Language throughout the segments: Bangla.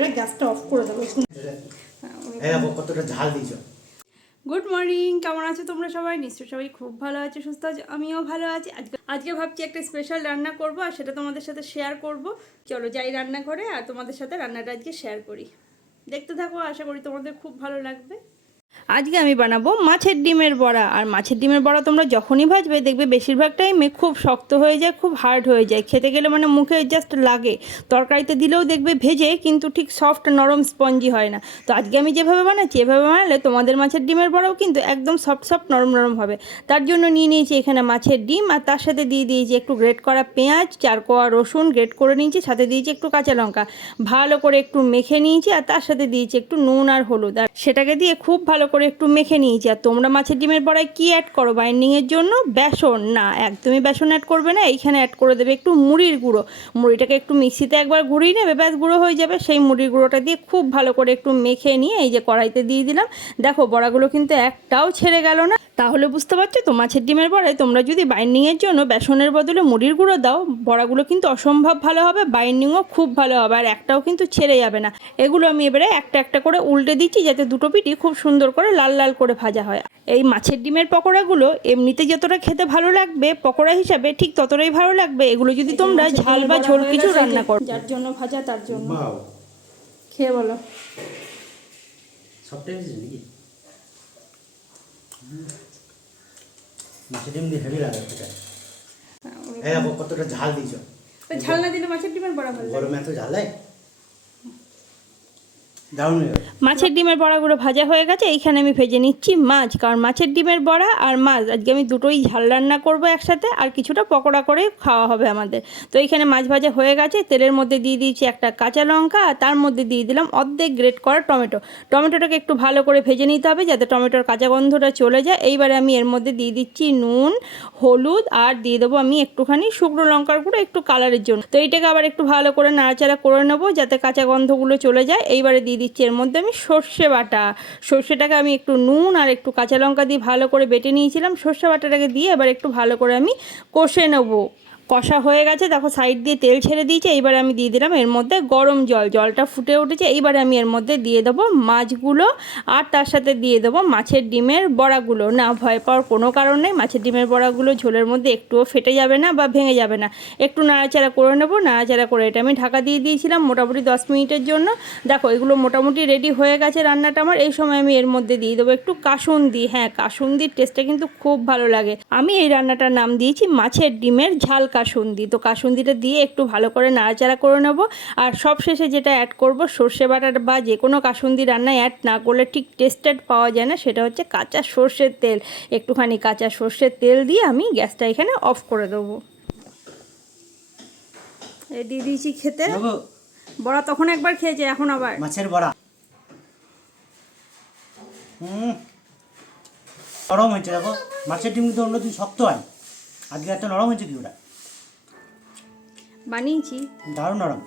এবারে গ্যাসটা অফ করে দেবো। কতটা ঝাল দিয়েছ। গুড মর্নিং, কেমন আছো তোমরা সবাই? নিশ্চয়ই সবাই খুব ভালো আছে, সুস্থ আছে, আমিও ভালো আছি। আজকে ভাবছি একটা স্পেশাল রান্না করব আর সেটা তোমাদের সাথে শেয়ার করব। চলো যাই রান্নাঘরে আর তোমাদের সাথে রান্নাটা আজকে শেয়ার করি। দেখতে থাকো, আশা করি তোমাদের খুব ভালো লাগবে। আজকে আমি বানাবো মাছের ডিমের বড়া। আর মাছের ডিমের বড়া তোমরা যখনই ভাজবে দেখবে বেশিরভাগ টাইমে খুব শক্ত হয়ে যায়, খুব হার্ড হয়ে যায়, খেতে গেলে মানে মুখে জাস্ট লাগে। তরকারিতে দিলেও দেখবে ভেজে কিন্তু ঠিক সফট নরম স্পঞ্জি হয় না। তো আজকে আমি যেভাবে বানাচ্ছি এভাবে বানালে তোমাদের মাছের ডিমের বড়াও কিন্তু একদম সফট সফট নরম নরম হবে। তার জন্য নিয়ে নিয়েছি এখানে মাছের ডিম, আর তার সাথে দিয়ে দিয়েছি একটু গ্রেট করা পেঁয়াজ, 4 কোয়া রসুন গ্রেট করে নিয়েছি, সাথে দিয়েছি একটু কাঁচা লঙ্কা, ভালো করে একটু মেখে নিয়েছি। আর তার সাথে দিয়েছি একটু নুন আর হলুদ, আর সেটাকে দিয়ে খুব ভালো করে একটু মেখে নিয়েছি। আর তোমরা মাছের ডিমের বড়ায় কি অ্যাড করো বাইন্ডিংয়ের জন্য? বেসন? না, একদমই বেসন অ্যাড করবে না। এইখানে অ্যাড করে দেবে একটু মুড়ির গুঁড়ো। মুড়িটাকে একটু মিক্সিতে একবার ঘুরিয়ে নেবে, ব্যাস গুঁড়ো হয়ে যাবে। সেই মুড়ির গুঁড়োটা দিয়ে খুব ভালো করে একটু মেখে নিয়ে এই যে কড়াইতে দিয়ে দিলাম। দেখো বড়াগুলো কিন্তু একটাও ছেড়ে গেল না। তাহলে বুঝতে পারছো তো মাছের ডিমের বড়ায় তোমরা যদি বাইন্ডিংয়ের জন্য বেসনের বদলে মুড়ির গুঁড়ো দাও, বড়াগুলো কিন্তু অসম্ভব ভালো হবে, বাইন্ডিংও খুব ভালো হবে, আর একটাও কিন্তু ছেড়ে যাবে না। এগুলো আমি এবারে একটা একটা করে উল্টে দিচ্ছি যাতে দুটো পিঠই খুব সুন্দর করে লাল লাল করে ভাজা হয়। এই মাছের ডিমের পকোড়াগুলো এমনিতে যতটা খেতে ভালো লাগবে পকোড়া হিসাবে, ঠিক ততটাই ভালো লাগবে এগুলো যদি তোমরা ঝাল বা ঝোল কিছু রান্না করো। যার জন্য ভাজা তার জন্য খেয়ে বলো। সবটাই নাকি মাছের ডিম দিয়ে হেভি লাগে খেতে। কতটা ঝাল দিয়েছ। ঝাল না দিলে মাছের ডিমের বড়া ভালো লাগে? গরমে এত ঝাল দেয়? মাছের ডিমের বড়াগুলো ভাজা হয়ে গেছে। এইখানে আমি ভেজে নিচ্ছি মাছ, কারণ মাছের ডিমের বড়া আর মাছ আজকে আমি দুটোই ঝাল রান্না করব একসাথে, আর কিছুটা পকোড়া করে খাওয়া হবে আমাদের। তো এইখানে মাছ ভাজা হয়ে গেছে, তেলের মধ্যে দিয়ে দিয়েছি একটা কাঁচা লঙ্কা, আর তার মধ্যে দিয়ে দিলাম অর্ধেক গ্রেট করা টমেটো। টমেটোটাকে একটু ভালো করে ভেজে নিতে হবে যাতে টমেটোর কাঁচা গন্ধটা চলে যায়। এইবারে আমি এর মধ্যে দিয়ে দিচ্ছি নুন, হলুদ, আর দিয়ে দেবো আমি একটুখানি শুকনো লঙ্কার গুঁড়ো একটু কালারের জন্য। তো এইটাকে আবার একটু ভালো করে নাড়াচাড়া করে নেবো যাতে কাঁচা গন্ধগুলো চলে যায়। এইবারে দিয়ে দিচ্ছি এর মধ্যে আমি সর্ষে বাটা। সর্ষেটাকে আমি একটু নুন আর একটু কাঁচা লঙ্কা দিয়ে ভালো করে বেটে নিয়েছিলাম। সর্ষে বাটাটাকে দিয়ে এবার একটু ভালো করে আমি কষে নেবো। কষা হয়ে গেছে, দেখো সাইড দিয়ে তেল ছেড়ে দিয়েছে। এইবারে আমি দিয়ে দিলাম এর মধ্যে গরম জল, জলটা ফুটে উঠেছে। এইবারে আমি এর মধ্যে দিয়ে দেবো মাছগুলো, আর তার সাথে দিয়ে দেবো মাছের ডিমের বড়াগুলো। না, ভয় পাওয়ার কোনো কারণ নেই, মাছের ডিমের বড়াগুলো ঝোলের মধ্যে একটুও ফেটে যাবে না বা ভেঙে যাবে না। একটু নাড়াচাড়া করে নেবো। নাড়াচাড়া করে এটা আমি ঢাকা দিয়ে দিয়েছিলাম মোটামুটি 10 মিনিটের জন্য। দেখো এগুলো মোটামুটি রেডি হয়ে গেছে রান্নাটা আমার। এই সময় আমি এর মধ্যে দিয়ে দেবো একটু কাসুন্দি। হ্যাঁ, কাসুন্দির টেস্টটা কিন্তু খুব ভালো লাগে। আমি এই রান্নাটার নাম দিয়েছি মাছের ডিমের ঝাল কাসুন্দি। তো কাসুন্দিটা দিয়ে একটু ভালো করে নাড়াচাড়া করে নেব। আর সব শেষে যেটা অ্যাড করব, সর্ষে বাটা বা যে কোনো কাসুন্দি রান্নায় অ্যাড না করলে ঠিক টেস্টেড পাওয়া যায় না, সেটা হচ্ছে কাঁচা সর্ষের তেল। একটুখানি কাঁচা সর্ষের তেল দিয়ে আমি গ্যাসটা এখানে অফ করে দেবো। এই দিয়ে দিয়েছি খেতে। বড়া তখন একবার খেয়েছে, এখন আবার মাছের বড়া। নরম হয়েছে দেখো। মাছের ডিম কিন্তু অন্যদিন শক্ত হয়, আজকে একটা নরম হয়েছে। কি ওটা বানিয়েছি, দারুণ নরম।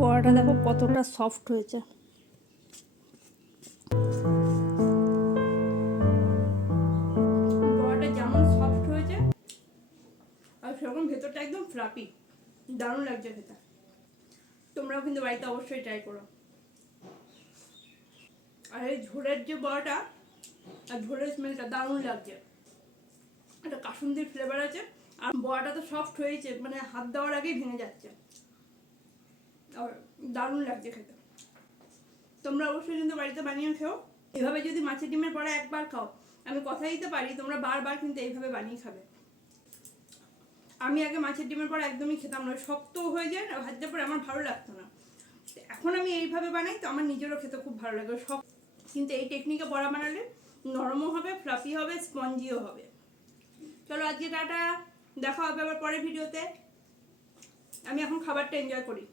বড়াটা দেখো কতটা সফট হয়েছে। বড়াটা যেমন সফট হয়েছে আর সেরকম ভেতরটা একদম ফ্লাপি, দারুণ লাগছে খেতে। তোমরাও কিন্তু বাড়িতে অবশ্যই ট্রাই করো। আর এই ঝোলের যে বড়াটা আর ঝোলের স্মেলটা দারুণ লাগছে। একটা কাসুন্দির ফ্লেভার আছে, আর বড়াটা তো সফট হয়েছে, মানে হাত দেওয়ার আগেই ভেঙে যাচ্ছে, আর দারুণ লাগছে খেতে। তোমরা অবশ্যই কিন্তু বাড়িতে বানিয়ে খেও। এভাবে যদি মাছের ডিমের বড়া একবার খাও, আমি কথা দিতে পারি তোমরা বারবার কিন্তু এইভাবে বানিয়ে খাবে। আমি আগে মাছের ডিমের বড়া একদমই খেতাম না, শক্ত হয়ে যায় না ভাজতে পরে, আমার ভালো লাগতো না। এখন আমি এইভাবে বানাই তো আমার নিজেরও খেতে খুব ভালো লাগে সব, কিন্তু এই টেকনিকে বড়া বানালে নরমও হবে, ফ্লাফি হবে, স্পঞ্জিও হবে। চলো আজকে টাটা, দেখা হবে আবার পরের ভিডিওতে। আমি এখন খাবারটা এনজয় করি।